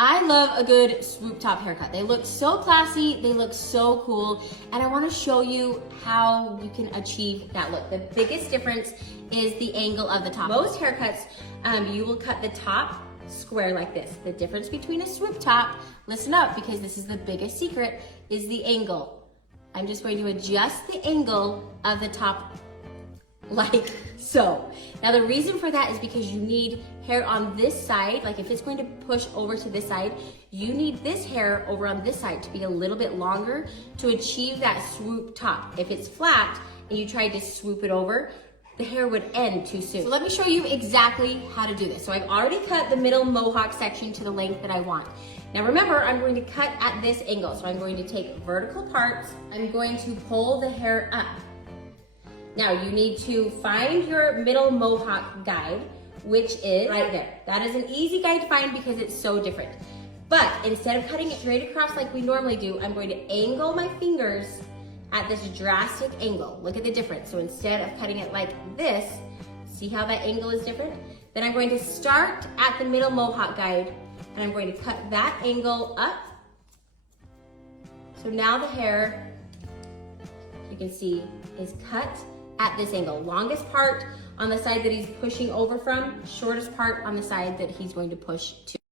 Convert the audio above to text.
I love a good swoop top haircut. They look so classy, they look so cool, and I wanna show you how you can achieve that look. The biggest difference is the angle of the top. Most haircuts, you will cut the top square like this. The difference between a swoop top, listen up because this is the biggest secret, is the angle. I'm just going to adjust the angle of the top like so. Now the reason for that is because you need hair on this side, like if it's going to push over to this side, you need this hair over on this side to be a little bit longer to achieve that swoop top. If it's flat and you tried to swoop it over, the hair would end too soon. So let me show you exactly how to do this. So I've already cut the middle mohawk section to the length that I want. Now remember, I'm going to cut at this angle. So I'm going to take vertical parts, I'm going to pull the hair up. Now you need to find your middle mohawk guide, which is right there. That is an easy guide to find because it's so different. But instead of cutting it straight across like we normally do, I'm going to angle my fingers at this drastic angle. Look at the difference. So instead of cutting it like this, see how that angle is different? Then I'm going to start at the middle mohawk guide and I'm going to cut that angle up. So now the hair, you can see, is cut at this angle. Longest part on the side that he's pushing over from, shortest part on the side that he's going to push to.